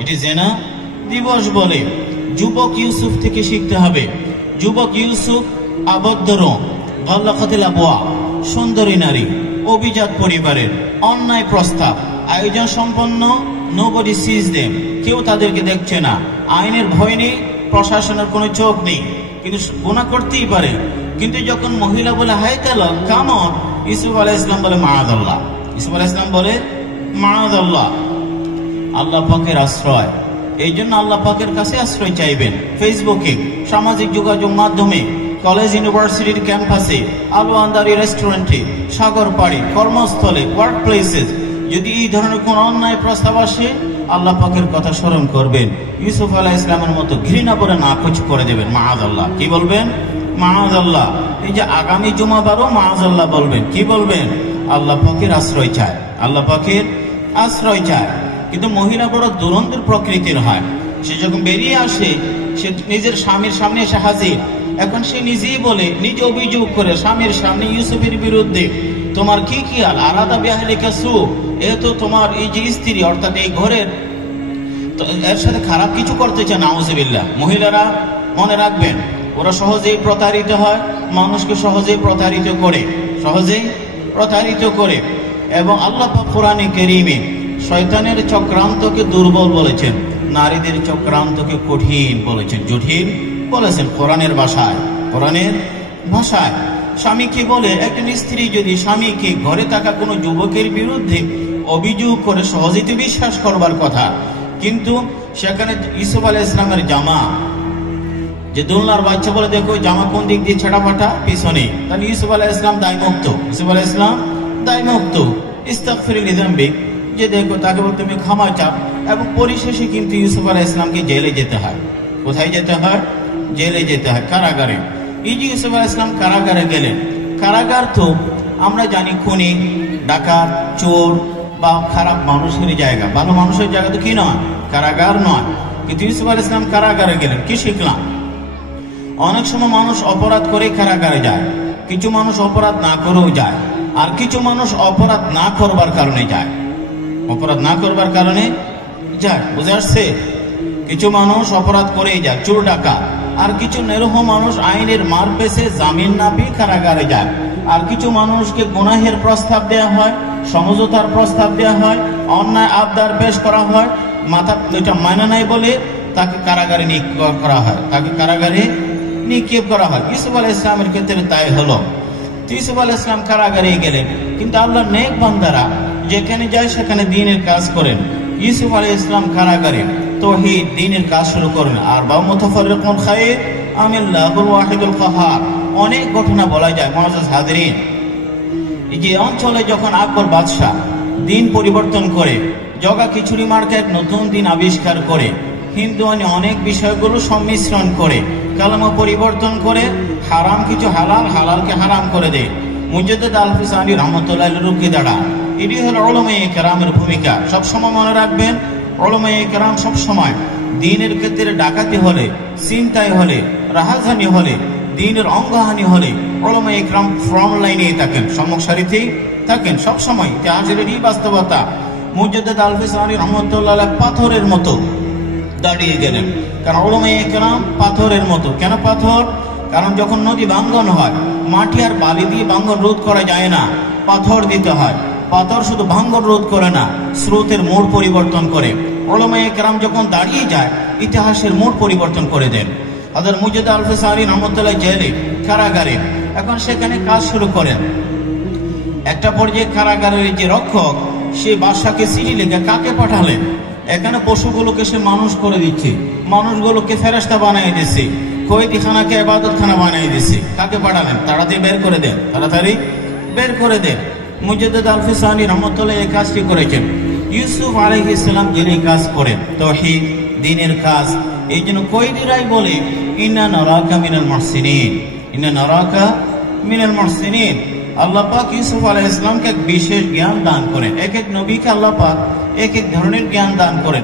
এটি জেনা দিবস বলে। যুবক ইউসুফ থেকে শিখতে হবে। যুবক ইউসুফ আবদ্ধ রং, গল্লাকাতিল আবওয়া, সুন্দরী নারী, অভিজাত পরিবারের, অন্যায় প্রস্তাব, আয়োজন সম্পন্ন, নোবডি সিজ দেম, কেউ তাদেরকে দেখছে না, আইনের ভয় নেই, প্রশাসনের কোনো চোখ নেই, কিন্তু গুনাহ করতেই পারে। কিন্তু যখন মহিলা বলে হাই তালা কামন, ইউসুফ আলাইহিস সালাম বলে মাআযাল্লাহ। ইউসুফ আলাইহিস সালাম বলে মাআযাল্লাহ, আল্লাহ পাকের আশ্রয়। এই জন্য আল্লাহ পাকের কাছে আশ্রয় চাইবেন। ফেসবুকে, সামাজিক যোগাযোগ মাধ্যমে, কলেজ ইউনিভার্সিটির ক্যাম্পাসে, আলো আন্দারি রেস্টুরেন্টে, সাগর পাড়ে, কর্মস্থলে, ওয়ার্ক প্লেসেস যদি এই ধরনের কোন অন্যায় প্রস্তাব আসে, আল্লাহ পাকের কথা স্মরণ করবেন। ইউসুফ আলাইহিস সালামের মতো ঘৃণা করে নাকচ করে দেবেন, মাআযাল্লাহ। কি বলবেন? মাআযাল্লাহ। এই যে আগামী জুমাবারও মাআযাল্লাহ বলবেন। কি বলবেন? আল্লাহ পাকের আশ্রয় চায়, আল্লাহ পাকের আশ্রয় চায়। কিন্তু মহিলা বড় দুরন্তর প্রকৃতির হয়। সে যখন বেরিয়ে আসে, সে নিজের স্বামীর সামনে এসে হাজির। এখন সে নিজেই বলে, নিজে অভিযোগ করে স্বামীর সামনে ইউসুফের বিরুদ্ধে, তোমার কি খেয়াল আলাদা বিআহলিকা সু, এ তো তোমার এই যে স্ত্রী, অর্থাৎ এই ঘরের, এর সাথে খারাপ কিছু করতে চায়, নাউযুবিল্লাহ। মহিলারা মনে রাখবেন, ওরা সহজেই প্রতারিত হয়, মানুষকে সহজেই প্রতারিত করে, সহজেই প্রতারিত করে। এবং আল্লাহ পাক কোরআনে কারীমে শয়তানের চক্রান্তকে দুর্বল বলেছেন, নারীদের চক্রান্তকে কঠিন বলেছেন, জটিল বলেছেন। কোরআনের ভাষায়, কোরআনের ভাষায় স্বামীকে বলে, একজন স্ত্রী যদি স্বামীকে ঘরে থাকা কোনো যুবকের বিরুদ্ধে অভিযোগ করে, সহজেই তো বিশ্বাস করবার কথা। কিন্তু সেখানে ইউসুফ আলাইহিস সালামের জামা, যে দোলনার বাচ্চা বলে, দেখো জামা কোন দিক দিয়ে ছেঁড়া ফাটা, পিছনে, তাহলে ইউসুফ আলাইহিস সালাম দায়মুক্ত, ইউসুফ আলাইহিস সালাম দায়মুক্ত। ইস্তাগফির লিযামবি, যে দেখো তাকে বলতে তুমি ক্ষমা চাও। এবং পরিশেষে কিন্তু ইউসুফ আলাইহিস সালামকে জেলে যেতে হয়। কোথায় যেতে হয়? জেলে যেতে হয়, কারাগারে। এই যে ইউসুফ আলাইহিস সালাম কারাগারে গেলেন, কারাগার তো আমরা জানি খুনি, ডাকাত, চোর বা খারাপ মানুষের জায়গা। ভালো মানুষের জায়গা তো কি নয়? কারাগার নয়। কিন্তু ইউসুফ আলাইহিস সালাম কারাগারে গেলেন, কি শিখলাম? অনেক সময় মানুষ অপরাধ করে কারাগারে যায়, কিছু মানুষ অপরাধ না করেও যায়, আর কিছু মানুষ অপরাধ না করবার কারণে যায়, অপরাধ না করবার কারণে যায়। বুঝে আসছে? কিছু মানুষ অপরাধ করেই যায়, চোর ডাকাত। আর কিছু নিরীহ মানুষ আইনের মার পেছে জামিন না পেয়ে কারাগারে যায়। আর কিছু মানুষকে গুনাহের প্রস্তাব দেওয়া হয়, সমঝোতার প্রস্তাব দেওয়া হয়, অন্যায় আবদার পেশ করা হয়, মাথা এটা মানে নাই বলে তাকে কারাগারে নিক্ষেপ করা হয়, তাকে কারাগারে নিক্ষেপ করা হয়। ইউসুফ আলাইহিস সালামের ক্ষেত্রে তাই হলো। ইউসুফ আলাইহিস সালাম কারাগারে গেলেন, কিন্তু আল্লাহর নেক বান্দারা যেখানে যায় সেখানে দ্বীনের কাজ করেন। ইউসুফ আলাইহিস সালাম কারাগারে তাওহীদ দ্বীনের কাজ শুরু করেন। আর বা মুতাফাররিকুন খায়র আমিল্লাহুল ওয়াহিদুল কাহার। অনেক ঘটনা বলা যায় মুআজ্জাজ হাজিরিন। এই যে অঞ্চলে যখন আকবর বাদশাহ দিন পরিবর্তন করে, জগা খিচুড়ি মার্কে এক নতুন দিন আবিষ্কার করে, হিন্দু অনেক বিষয়গুলো সম্মিশ্রণ করে, কালামা পরিবর্তন করে, হারাম কিছু হালাল, হালালকে হারাম করে দেয়। মুজাদ্দিদ আল-ফিসানি রাহমাতুল্লাহ রুখে দাঁড়া। এটি হলো উলামায়ে কেরামের ভূমিকা। সবসময় মনে রাখবেন, উলামায়ে কেরাম সবসময় দ্বীনের ক্ষেত্রে ডাকাতি হলে, চিন্তায় হলে, রাহাজানি হলে, দ্বীনের অঙ্গহানি হলে উলামায়ে কেরাম ফ্রন্ট লাইনেই থাকেন, সম্মুখ সারিতেই থাকেন সবসময়। ইতিহাসের এই বাস্তবতা। মুজাদ্দিদ আল-ফিসানি রাহমাতুল্লাহ পাথরের মতো দাঁড়িয়ে গেলেন, কারণ উলামায়ে কেরাম পাথরের মতো। কেন পাথর? কারণ যখন নদী ভাঙ্গন হয়, মাটি আর বালি দিয়ে ভাঙ্গন রোধ করা যায় না, পাথর দিতে হয়। পাথর শুধু ভাঙ্গন রোধ করে না, স্রোতের মোড় পরিবর্তন করে। উলামায়ে কেরাম যখন দাঁড়িয়ে যায়, ইতিহাসের মোড় পরিবর্তন করে দেন। হযরত মুজাদ্দিদ আল-ফিসানি রাহমাতুল্লাহ জেলে, কারাগারে, এখন সেখানে কাজ শুরু করেন। একটা পর্যায়ে কারাগারের যে রক্ষক, সে বাদশাকে চিঠি লিখে কাকে পাঠালেন? এখানে পশুগুলোকে সে মানুষ করে দিচ্ছে, মানুষগুলোকে ফেরেশতা বানিয়ে দিচ্ছে, কয়েদিখানাকে ইবাদতখানা বানিয়ে দিচ্ছে। কাকে পাঠালেন? তাড়াতাড়ি বের করে দেন, তাড়াতাড়ি বের করে দেন। মুজাদ্দিদ আল-ফিসানি রাহমাতুল্লাহ এই কাজটি করেছেন। ইউসুফ আলাইহিস সালাম জেলে কাজ করেন, তাওহীদ দ্বীনের কাজ। এই জন্য কয়েদিরাই বলে, ইন্না নারাকা মিনাল মুহসিনিন, ইন্না নারাকা মিনাল মুহসিনিন। আল্লাহ পাক ইউসুফ আলাইহিস সালামকে এক বিশেষ জ্ঞান দান করেন। এক এক নবীকে আল্লাহ পাক এক এক ধরনের জ্ঞান দান করেন।